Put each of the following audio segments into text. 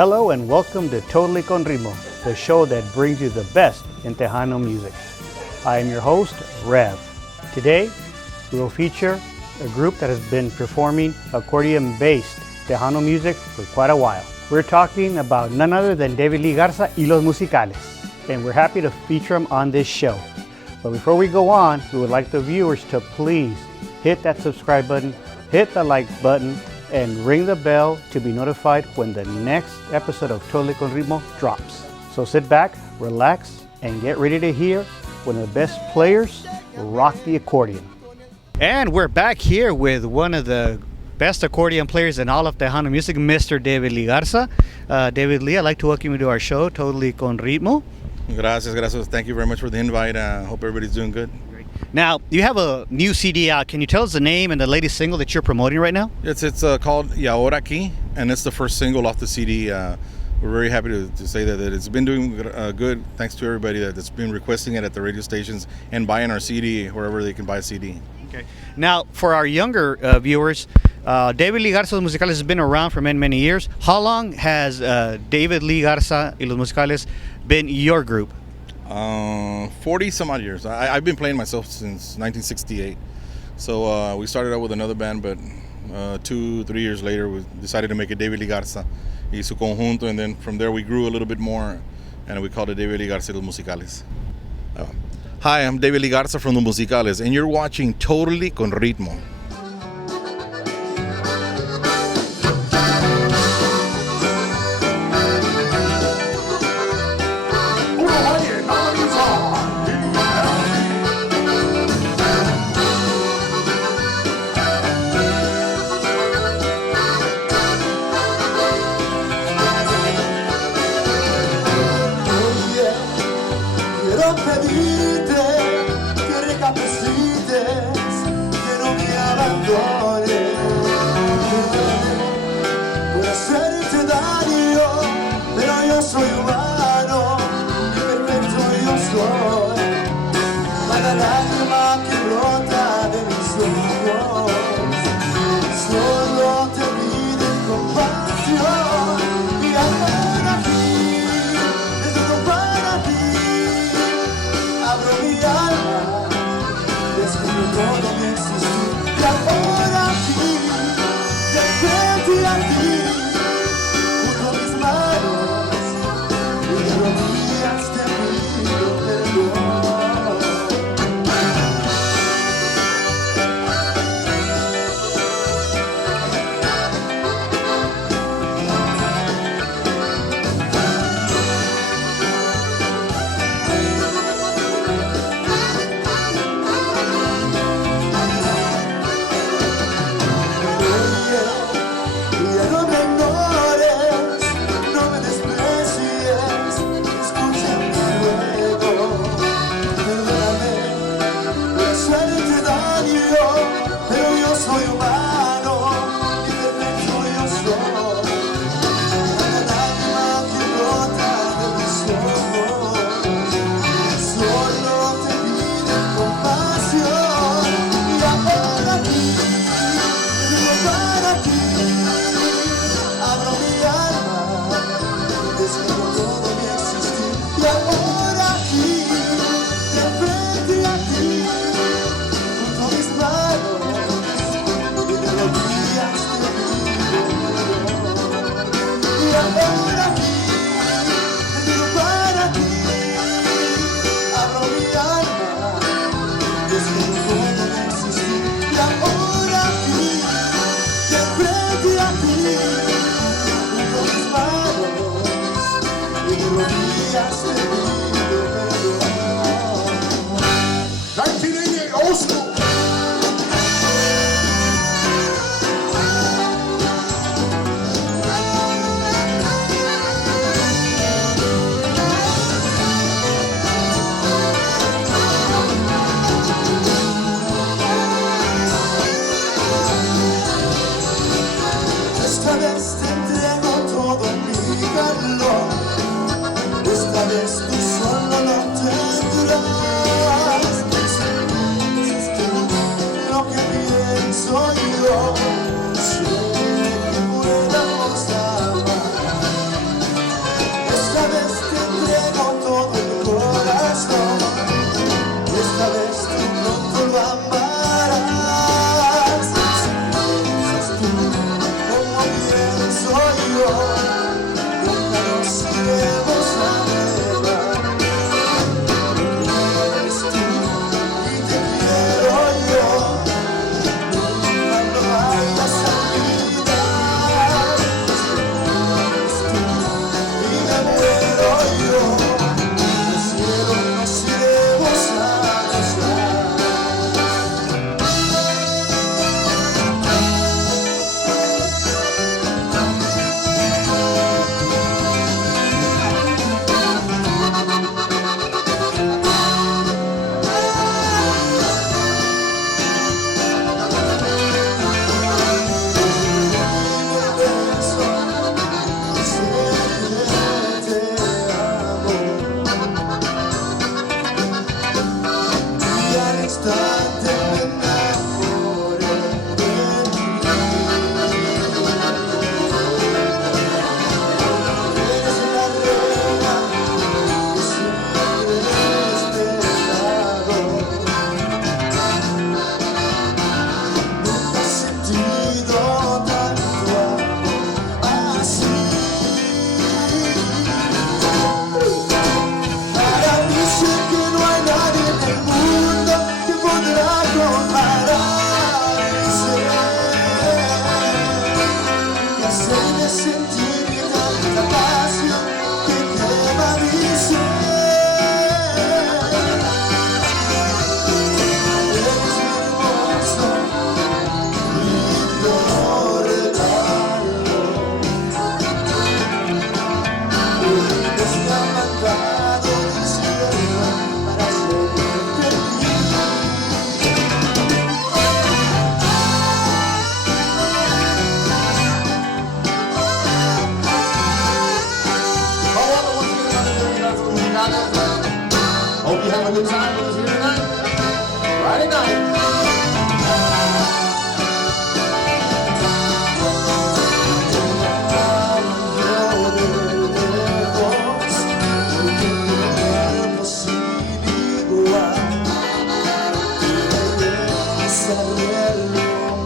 Hello and welcome to Totally Con Ritmo, the show that brings you the best in Tejano music. I am your host, Rev. Today, we will feature a group that has been performing accordion-based Tejano music for quite a while. We're talking about none other than David Lee Garza y Los Musicales, and we're happy to feature them on this show. But before we go on, we would like the viewers to please hit that subscribe button, hit the like button, and ring the bell to be notified when the next episode of Totally Con Ritmo drops. So sit back, relax, and get ready to hear one of the best players rock the accordion. And we're back here with one of the best accordion players in all of Tejano music, Mr. David Lee Garza. David Lee, I'd like to welcome you to our show, Totally Con Ritmo. Gracias. Thank you very much for the invite. Hope everybody's doing good. Now, you have a new CD out. Can you tell us the name and the latest single that you're promoting right now? It's called Y Ahora Aquí, and it's the first single off the CD. We're very happy to say that it's been doing good, thanks to everybody that's been requesting it at the radio stations and buying our CD wherever they can buy a CD. Okay. Now, for our younger viewers, David Lee Garza y Los Musicales has been around for many years. How long has David Lee Garza y Los Musicales been your group? 40 some odd years. I've been playing myself since 1968. So we started out with another band, but 2-3 years later we decided to make it David Lee Garza y su conjunto, and then from there we grew a little bit more and we called it David Lee Garza y Los Musicales. Hi, I'm David Lee Garza from the Musicales, and you're watching Totally Con Ritmo.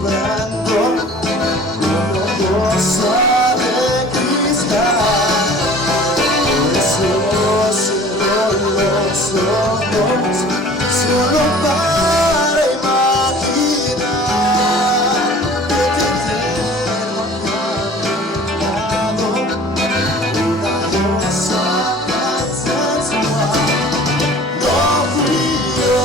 vibrando como cosa de cristal. Por eso cierro los ojos solo para imaginar que te tengo a mi lado, una cosa tan sensual. No fui yo.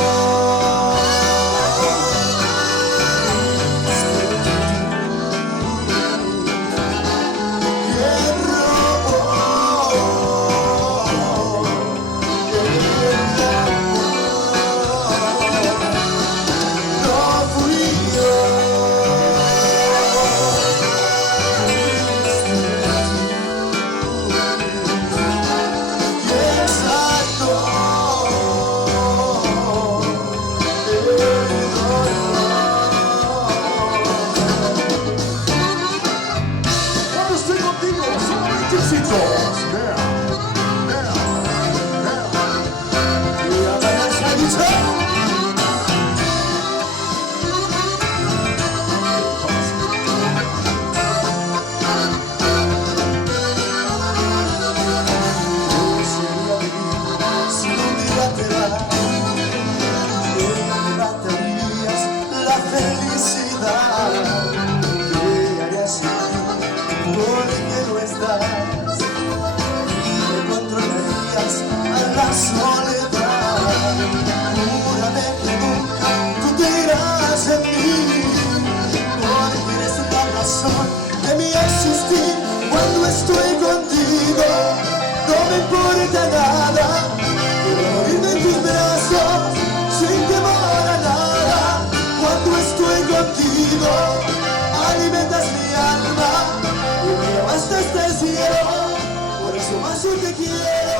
Cuando estoy contigo, no me importa nada. Quiero morirme en tus brazos, sin temor a nada. Cuando estoy contigo, alimentas mi alma y me llevas hasta el cielo. Por eso más yo te quiero.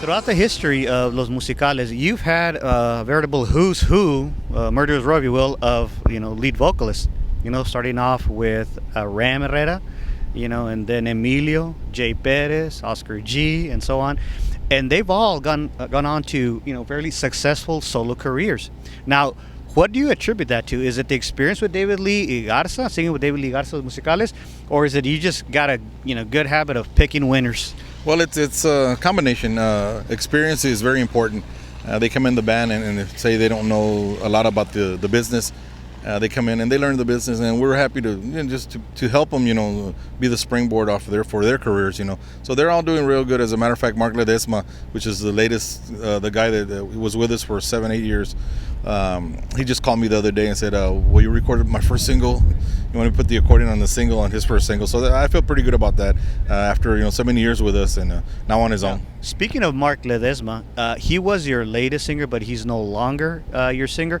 Throughout the history of Los Musicales, you've had a veritable who's who, murderer's row, if you will, of lead vocalists. Starting off with Ram Herrera, and then Emilio, Jay Perez, Oscar G, and so on, and they've all gone on to fairly successful solo careers. Now, what do you attribute that to? Is it the experience with David Lee Garza, singing with David Lee Garza Los Musicales, or is it you just got a good habit of picking winners? Well, it's a combination. Experience is very important. They come in the band and say they don't know a lot about the business. They come in and they learn the business, and we're happy to just to help them, be the springboard off for their careers, So they're all doing real good. As a matter of fact, Mark Ledesma, which is the latest, the guy that was with us for 7-8 years, he just called me the other day and said, "Well, you recorded my first single. You want to put the accordion on the single, on his first single." So I feel pretty good about that after so many years with us, and now on his own. Speaking of Mark Ledesma, he was your latest singer, but he's no longer your singer.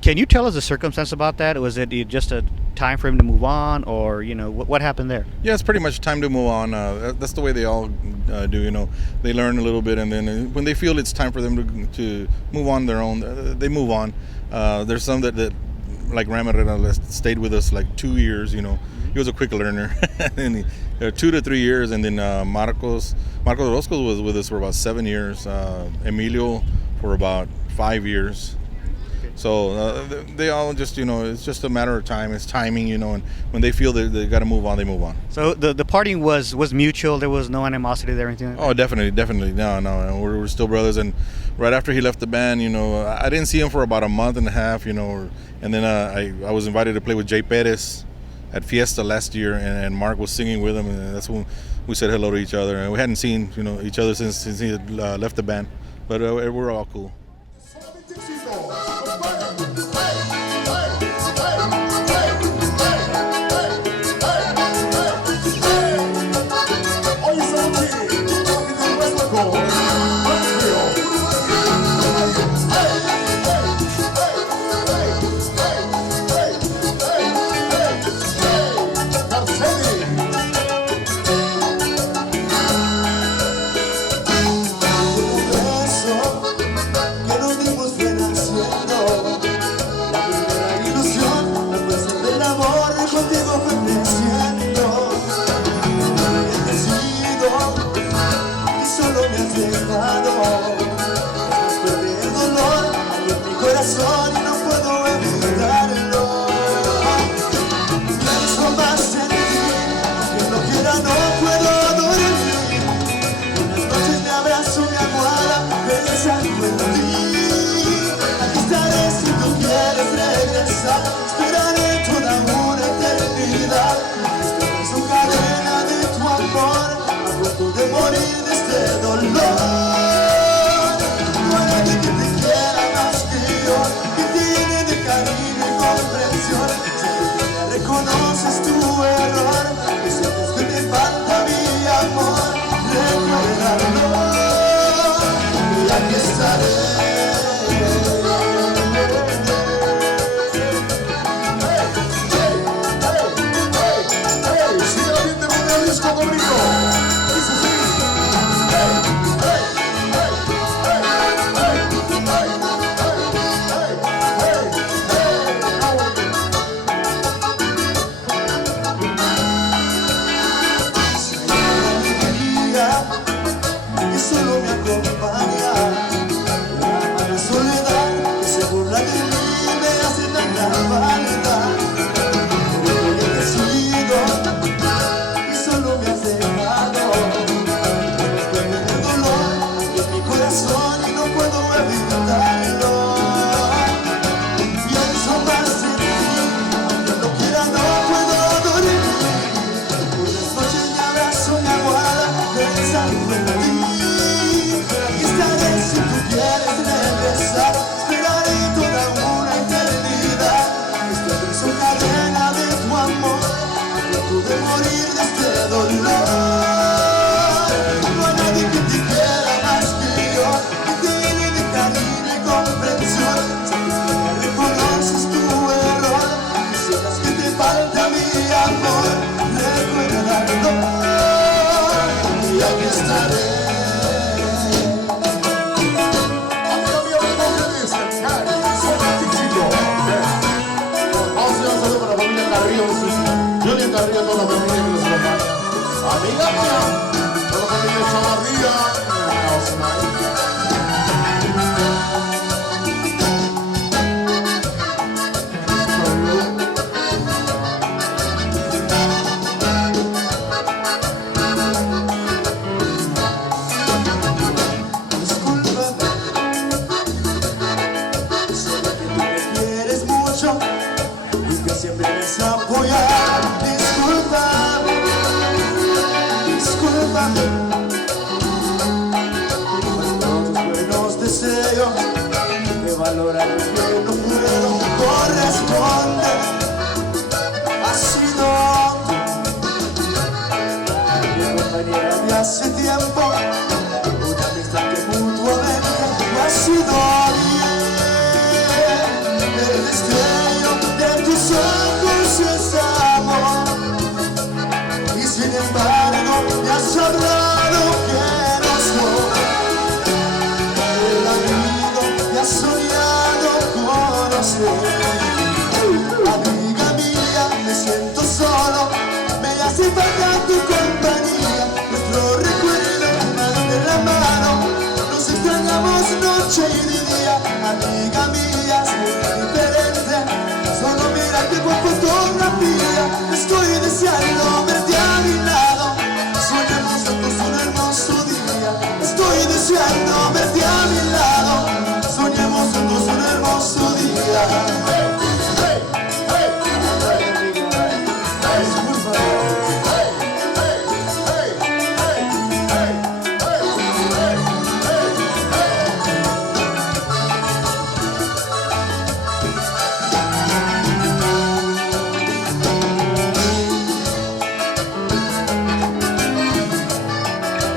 Can you tell us the circumstance about that? Was it just a time for him to move on, or what happened there? Yeah, it's pretty much time to move on. That's the way they all do. They learn a little bit, and then when they feel it's time for them to move on their own, they move on. There's some that like Ram Herrera stayed with us like 2 years. He was a quick learner, and 2 to 3 years, and then Marcos Orozco was with us for about 7 years. Emilio for about 5 years. So they all just, it's just a matter of time. It's timing, and when they feel that they got to move on, they move on. So the parting was mutual. There was no animosity there or anything like that? Oh, definitely. No. We're still brothers. And right after he left the band, I didn't see him for about a month and a half, and then I was invited to play with Jay Perez at Fiesta last year, and Mark was singing with him, and that's when we said hello to each other. And we hadn't seen, each other since he had left the band, but we're all cool. corazón y no puedo evitarlo. Pienso más en ti, que no quiera no puedo dormir. Buenas noches, me abrazo, mi almohada, pensando en ti. Aquí estaré si tú quieres regresar, esperaré toda una eternidad. Esperar su cadena de tu amor, a punto de morir de este dolor. No hay nadie que te quiera más que yo, que te llene de cariño y comprensión. Sé que me reconoces tu error, y sientes que te falta mi amor. Recuérdalo, y aquí estaré. Que solo me acompaña, la soledad que se burla de mí me hace tanta falta. Porque yo te he sido y solo me has dejado. Después del dolor en mi corazón y no puedo evitarlo. Pienso más en ti, aunque no quiera no puedo dormir. Buenas noches, mi abrazo, mi almohada, pensando en ti. Aquí estaré si tú quieres regresar, esperaré toda una eternidad. Estoy en su cadena de tu amor, a punto de morir de este dolor. No hay nadie que te quiera más que yo, que te llene de cariño y comprensión. Sabes que me reconoces tu error, y sientas que te falta mi amor. Recuérdalo, y aquí estaré. Julián Carrillo, toda la familia que los acompaña. Amiga mía, toda la familia de Chavarría, en el house tonight. Discúlpame, sé que tú me quieres mucho y que siempre me has apoyado. Discúlpame, discúlpame por todos tus buenos deseos, que valorar lo que no puedo corresponde. Has sido tú, mi compañera de hace tiempo, una amistad que mutuamente no ha sido bien. El destello de tus ojos es amor, y sin embargo me has hablado que no soy el amigo que has soñado conocer. Amiga mía, me siento solo, me hace falta tu compañía. Nuestro recuerdo van de la mano, nos extrañamos noche y día. Amiga mía, es muy diferente, solo mírate por fotografía. Estoy deseando verte a mi lado, soñemos juntos un hermoso día. Estoy deseando verte a mi lado, soñemos juntos un hermoso día.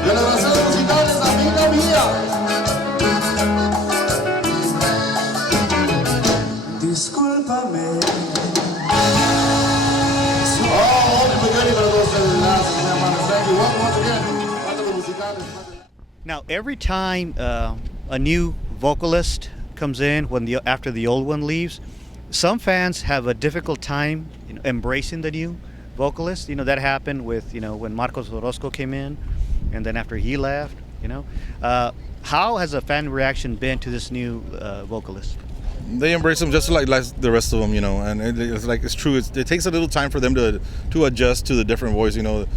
Celebraciones musicales, amiga mía. Discúlpame. Oh, only beginning for those last man. Thank you. Welcome once again. Back to the musicales. Now, every time a new vocalist comes in after the old one leaves, some fans have a difficult time embracing the new vocalist. That happened with when Marcos Orozco came in, and then after he left. How has the fan reaction been to this new vocalist? they embrace them just like the rest of them, and it's like it's true. It takes a little time for them to adjust to the different voice. The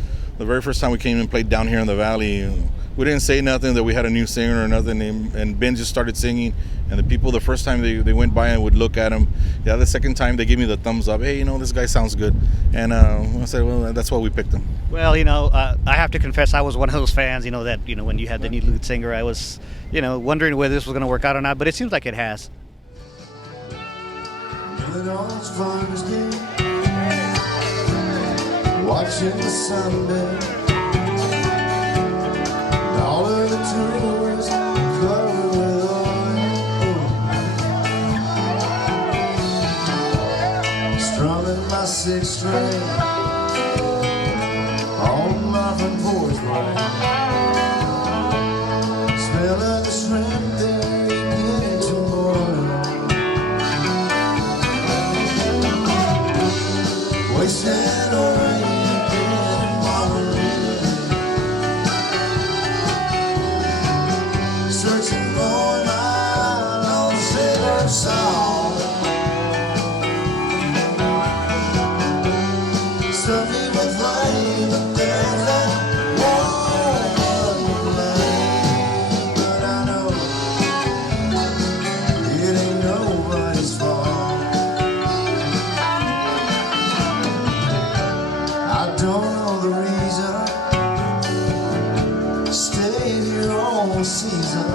very first time we came and played down here in the valley, we didn't say nothing that we had a new singer or nothing, and Ben just started singing, and the people the first time they went by and would look at him. Yeah, the second time they gave me the thumbs up. Hey, this guy sounds good, and I said, well, that's why we picked him. Well, I have to confess I was one of those fans, that when you had the new lead singer, I was, wondering whether this was going to work out or not, but it seems like it has. Watching the sunbed, all of the trees covered with oil. Strumming my sixth string on my front porch way, smelling the shrimp there beginning to boil, wasting away. Song. Some people play, but there's that one play. But I know it ain't nobody's fault. I don't know the reason. Stay here all season.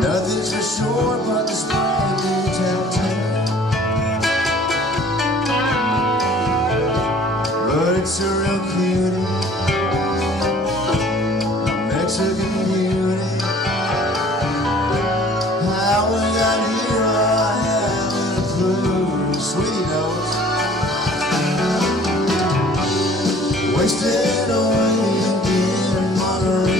Nothing's for sure but this brand new telltale. But it's a real cutie, a Mexican beauty. How we got here I haven't a clue. Sweetie knows. Wasted away again in Monterey.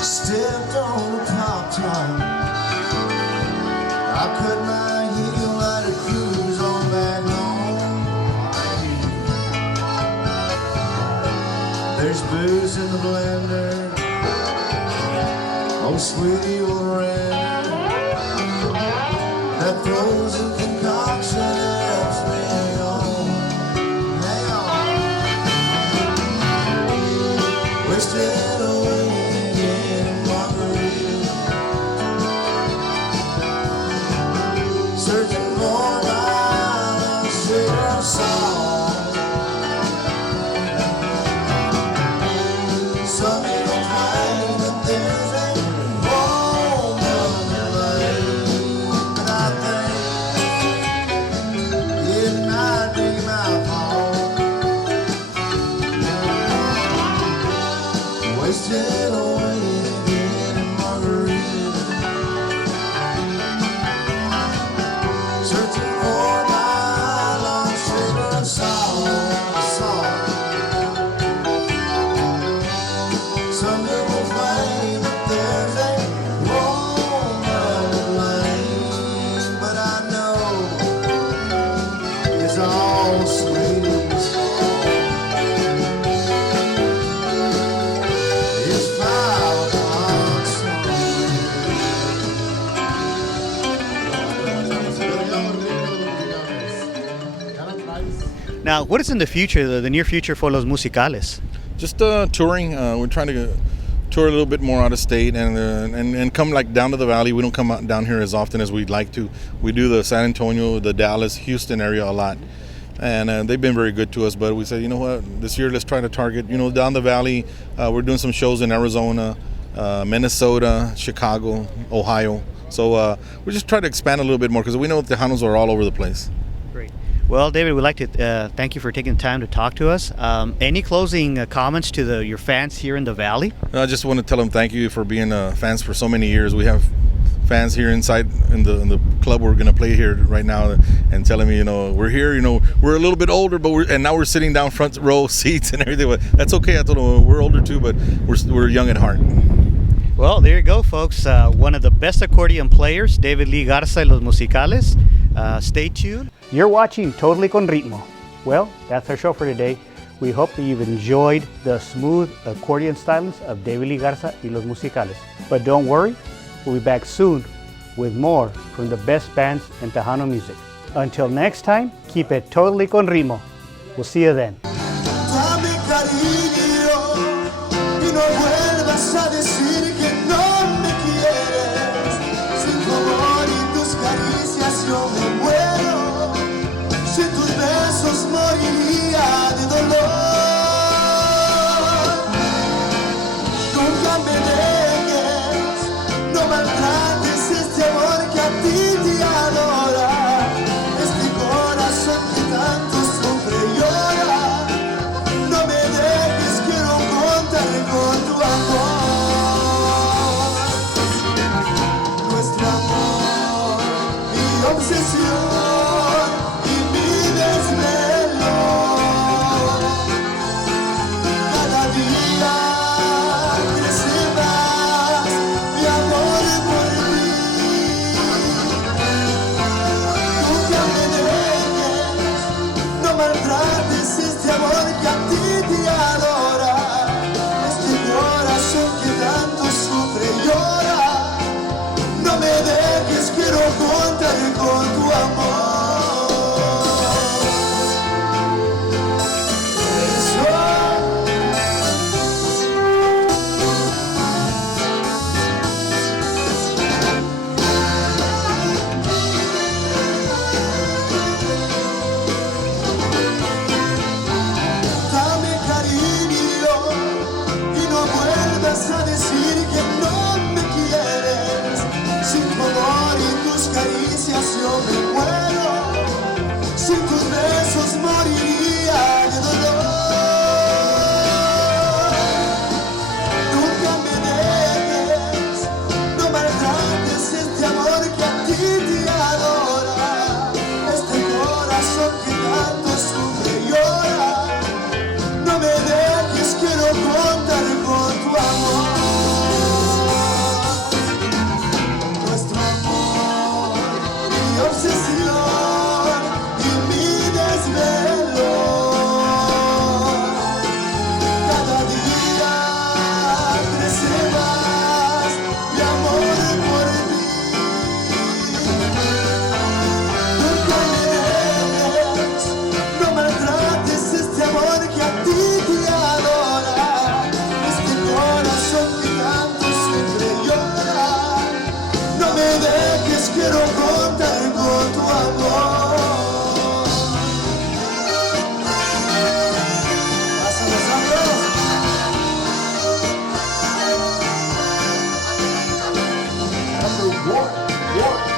Stepped on the pop top. I cut my heel at a cruise on back home. There's booze in the blender. Oh, sweetie, will red. That frozen concoction helps me hang on. Hang on. Wasted away. Searching for my sugar song. Some people claim that there's a woman to blame, but I think it might be my fault. Wasted away again in Margarita. Searching for my lost sugar song. Some people claim that there's a woman to blame, but I know it's all sweetie's fault. It's 5 o'clock somewhere. Now, what is in the future, the near future for Los Musicales? Just touring. We're trying to tour a little bit more out of state and come like down to the valley. We don't come out down here as often as we'd like to. We do the San Antonio, the Dallas, Houston area a lot, and they've been very good to us. But we said, you know what, this year let's try to target, down the valley. We're doing some shows in Arizona, Minnesota, Chicago, Ohio. So we're just trying to expand a little bit more because we know Tejanos are all over the place. Great. Well, David, we'd like to thank you for taking the time to talk to us. Any closing comments to your fans here in the Valley? I just want to tell them thank you for being fans for so many years. We have fans here inside in the club we're going to play here right now, and telling me, we're here. We're a little bit older, but now we're sitting down front row seats and everything. But that's okay. I told them we're older too, but we're young at heart. Well, there you go, folks. One of the best accordion players, David Lee Garza y los Musicales. Stay tuned. You're watching Totally Con Ritmo. Well, that's our show for today. We hope that you've enjoyed the smooth accordion stylings of David Lee Garza y los Musicales. But don't worry, we'll be back soon with more from the best bands in Tejano music. Until next time, keep it totally con ritmo. We'll see you then. Dame cariño y no vuelvas a decir que no me quieres. Sin tu amor y tus caricias yo me muero. Sin tus besos moriría de dolor. Nunca me dejes, no maltrates este amor que a ti te adora. Este corazón que tanto sufre y llora. No me dejes, quiero contar con tu amor. Nuestro amor, mi obsesión y mi desvelo. Cada día crece más mi amor por ti. Nunca me dejes, no maltrates este amor que a ti te adora. Este corazón que tanto sufre y llora. No me dejes, quiero contar con tu amor. Dame cariño y no vuelvas a decir que no me quieres. Sin tu amor y tus caricias yo me muero. Sin tus besos moriría de dolor. Nunca me dejes, no maltrates este amor que a ti te adora. Este corazón que tanto sufre y llora. No me dejes, quiero contar con tu amor. Nuestro amor, mi obsesión y mi desvelo. Cada día crece más mi amor por ti. Nunca me dejes, no maltrates este amor que a ti te adora. Este corazón que tanto sufre y llora. No me dejes, quiero contar con tu amor. Pasan los años. Number one.